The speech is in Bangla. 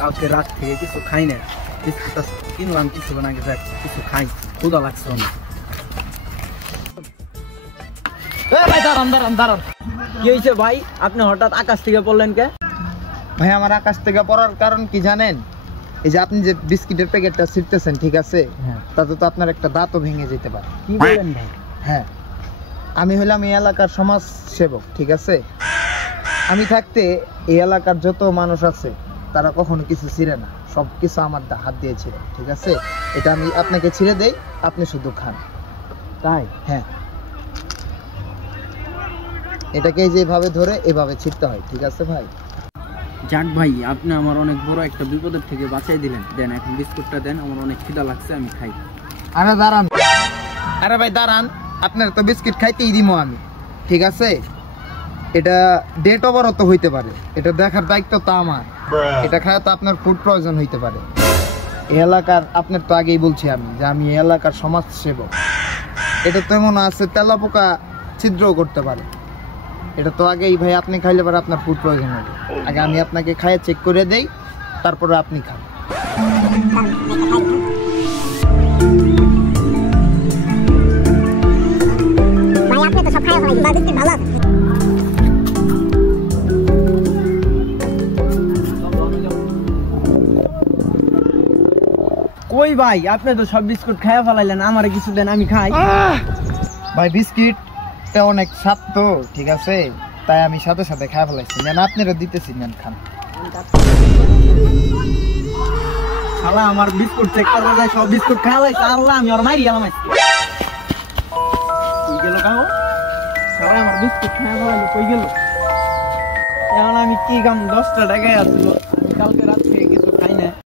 কালকে রাত থেকে কিছু খাই না, বিস্কুটটা কিনলাম কিছুক্ষণ আগে, যাক কিছু খাই, ক্ষুধা লাগছে অনেক। ভাই দাঁড়ান দাঁড়ান দাঁড়ান, কি হয়েছে ভাই? আপনি হঠাৎ আকাশ থেকে পড়লেন কে? ভাই আমার আকাশ থেকে পড়ার কারণ কি জানেন? এই যে আপনি যে বিস্কিটের প্যাকেটটা ছিঁড়তেছেন, ঠিক আছে, তাতে তো আপনার একটা দাঁতও ভেঙে যেতে পারে। কি বলেন ভাই? হ্যাঁ, আমি হলাম এই এলাকার সমাজ সেবক, ঠিক আছে। আমি থাকতে এই এলাকার যত মানুষ আছে তারা কখনো কিছু ছিঁড়ে না, সব কিছু আমার হাত দিয়ে ছিঁড়ে, ঠিক আছে। এটা আমি আপনাকে ছিঁড়ে দেই, আপনি শুধু খান। তাই? হ্যাঁ, এটাকে যেভাবে ধরে এভাবে ছিঁড়তে হয়, ঠিক আছে ভাই। যাক ভাই, আপনি আমার অনেক বড় একটা বিপদের থেকে বাঁচাই দিলেন। দেন এখন বিস্কুটটা দেন, আমার অনেক খিদা লাগছে, আমি খাই। আরে দাঁড়ান, আরে ভাই দাঁড়ান, আপনার তো বিস্কিট খাইতেই দিব আমি, ঠিক আছে। এটা ডেট ওভারও তো হইতে পারে, এটা দেখার দায়িত্ব তো আমার। এটা খায় তো আপনার ফুড প্রয়োজন হইতে পারে। এই এলাকার, আপনার তো আগেই বলছি আমি যে আমি এই এলাকার সমাজ সেবক। এটা তো এমন আছে তেলা পোকা ছিদ্রও করতে পারে। এটা তো আগেই ভাই আপনি খাইলে পরে আপনার ফুড প্রয়োজন হবে। আগে আমি আপনাকে খাইয়ে চেক করে দেই, তারপরে আপনি খান। কই ভাই, আপনি তো সব বিস্কুট খাইয়া ফেলাইলেন, আমারে কিছু দেন, আমি খাই। ভাই বিস্কিটটা অনেক স্বাদ তো, ঠিক আছে, তাই আমি সাথে সাথে খাই ফেলাইছি। জান আপনারা দিতেছি, নেন খান। শালা আমার বিস্কুট চেক করতে যায়, সব বিস্কুট খাওয়া লাইছে। আল্লাহ, আমি ওর মারি গেলাম। কই গেল কাও? শালা আমার বিস্কুট খাওয়া ফেলাইলো, কই গেল? এখন আমি কি কাম? 10টা টাকায় আসলো।